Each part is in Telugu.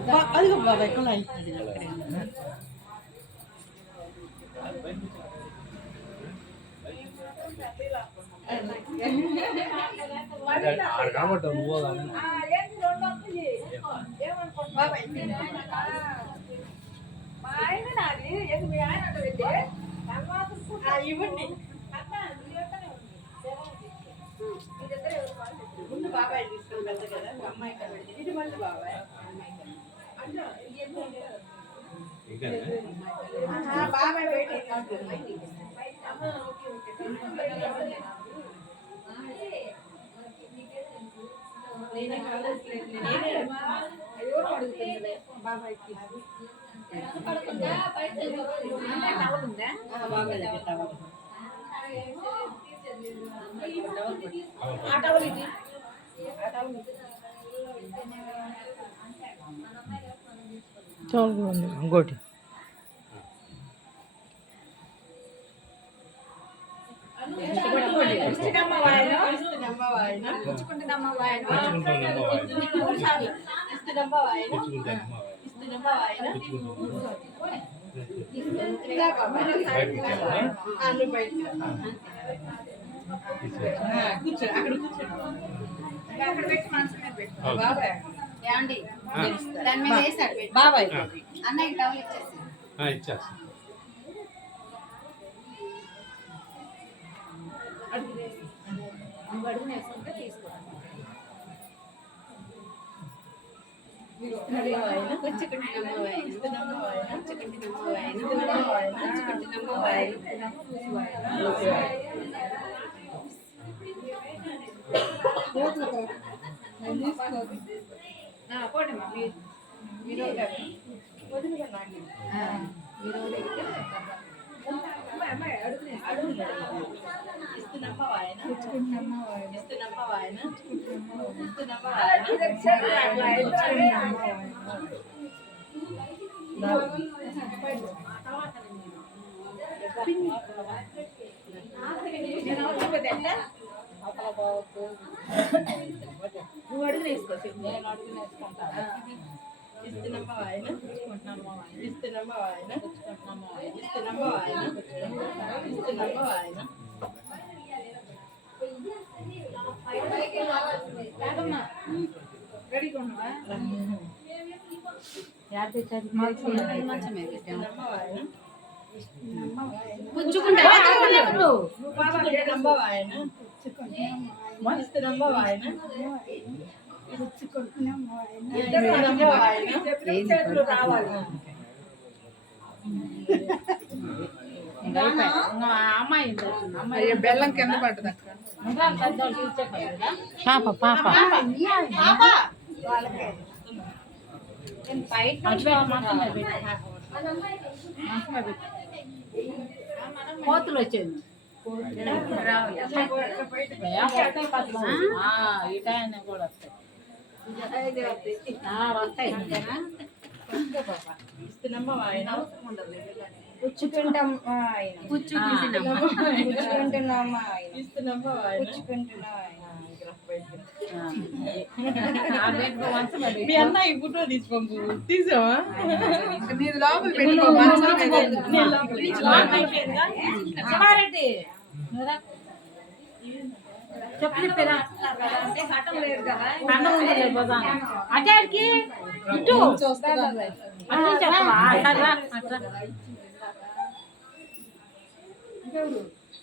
అదిగో బాబాయ్ కుళాయి ఇవ్వండి ముందు బాబాయ్ తీసుకుని పెద్ద కదా అమ్మాయి కాబట్టి ఇది మళ్ళీ బాబాయ్ బాబాయ్ వెయిటింగ్ నేనే అడుగుతుంది బాబాయ్కి బాబాయ్ చాలు ఇంకోటి కూర్చో అక్కడ కూర్చో అక్కడ పెట్టి మనసు మీద పెట్టు బాబాయ్ ఏమండి దాని మీద వేసాడు బాబాయ్ అన్నయ్య టవల్ ఇచ్చేసి ఇచ్చేస్తా అడుగు వేసుకుంటే తీసుకోండి నువ్వు అడుగు వేసుకో నేను అడుగు వేసుకుంటాను ఇస్తున్నామా ఆయన ఇస్తున్నామా ఆయన ఇస్తున్నామా ఆయన ఇస్తున్నామా ఆయన రెడీగా ఉన్నావా పుచ్చుకుంటా ఆయన ఇస్తున్నామా ఆయన అమ్మాయి బెల్లం కింద పడ్డది పాప పాప కోతులు వచ్చేది ఈ టైం కూడా వస్తాయి ఇస్తున్నామా ఆయన పుచ్చుకుంటామా ఆయన పుచ్చుకుంటున్నామా ఆయన ఇస్తున్నామా ఆయన పుచ్చుకుంటున్నామా ఆయన మీ అన్నయ్య ఫోటో తీసుకోండి తీసావా నీది లోపల పెట్టుకో అటాడికి ఇటు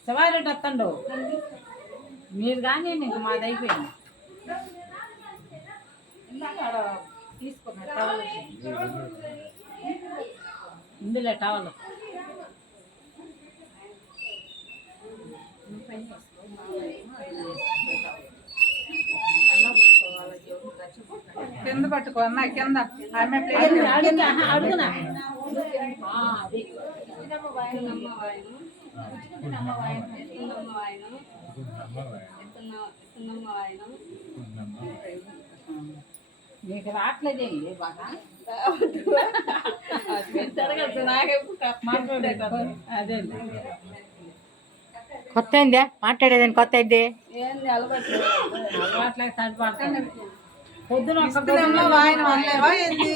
సవారెడ్డి వస్తాడు మీరు కానీ నీకు మాది అయిపోయింది ఇందులో టవల్ కింద పట్టుకో అన్న కింద ఆమె అడుగునా నీకు రావట్లేదేంటి బాగా అదే కొత్త అయిందే మాట్లాడేదాన్ని కొత్త అయితే అలవాట్లే సరిపడతాను పొద్దున ఒక్క ఇస్తున్నమ్మ వాయన అనలేవా ఏంది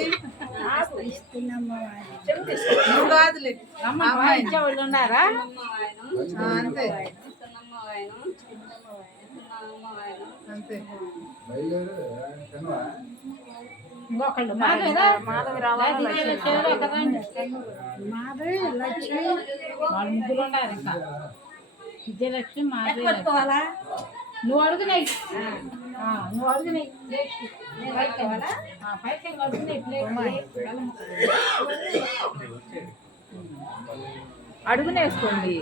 నువ్వు కాదులే అమ్మ వాయించే వాళ్ళు ఉన్నారా? అంతే అంతే ఇంకొకళ్ళు మాధవరా? లేకపోతే చెవిలో కదండి. వాళ్ళు ముగ్గురు ఉన్నారు ఇంకా. విజయలక్ష్మి మాధవి నువ్వు అడుగునాయి, నువ్వు అడుగునాయి పైకి అడుగునాయి ప్లేట్ అడుగునేసుకోండి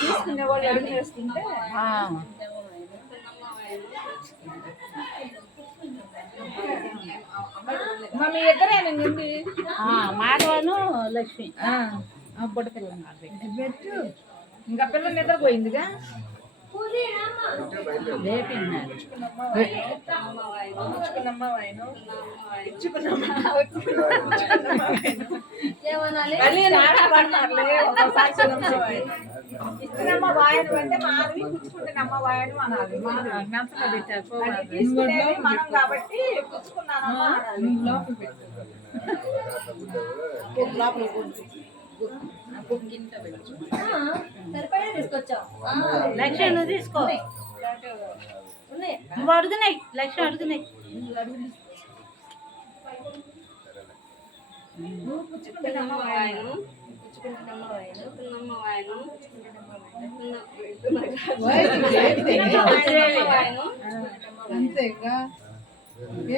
తీసుకునే వాళ్ళు అడుగునేసుకుంటే మీ ఇద్దరేనా ఉంది మాధవను లక్ష్మి బుడ్డ పిల్ల ఇంకా పిల్ల నిద్రపోయిందిగా లేపిన్నారు. ఇస్తున్నమ్మ వాయను అంటే మాధవి పుచ్చుకుంటున్నమ్మ వాయను అనాలి. మెంతలో పెట్టారు తీసుకునేది మనం కాబట్టి పుచ్చుకున్నానమ్మా అనాలి. లక్ష్మి నువ్వు తీసుకో, నువ్వు అడుగునాయి లక్ష్మి అడుగునాయి. అంతే ఇంకా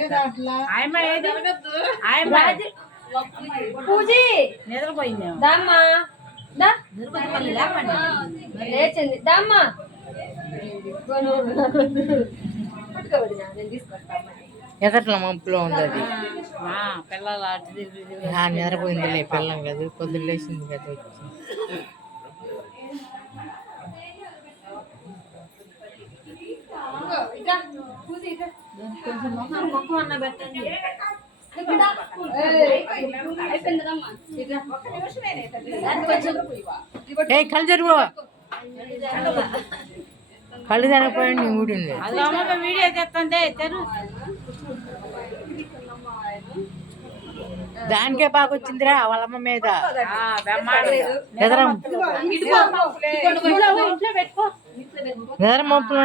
ఏదట్లా ఆయమ్మ ఏది? ఆయమ్మ పూజీ నిద్రపోయిందేమో. దామ్మా దా తిరుపతి లేపండి. లేచింది దామ్మా పట్టుకోబడినా నేను తీసుకొస్తాను. ఎదట్ల మంపులో ఉంది అది. పిల్లలు అటు తిరిగి తిరిగి నిద్రపోయిందిలే పిల్లం కదా, పొద్దున్న లేచింది కదా వచ్చి. కొంచెం మొహం మొక్క అన్న పెట్టండి. ఏ కళ్ళు జరుగు, కళ్ళు తినకపోయాడు నీ ఊడింది. అది అమ్మ వీడియో తెస్తుంది తెరు. దానికే బాగా వచ్చిందిరా వాళ్ళమ్మ మీద. బ్రహ్మాండం. నిద్ర ఇంట్లో పెట్టుకో. నిద్ర మంపులు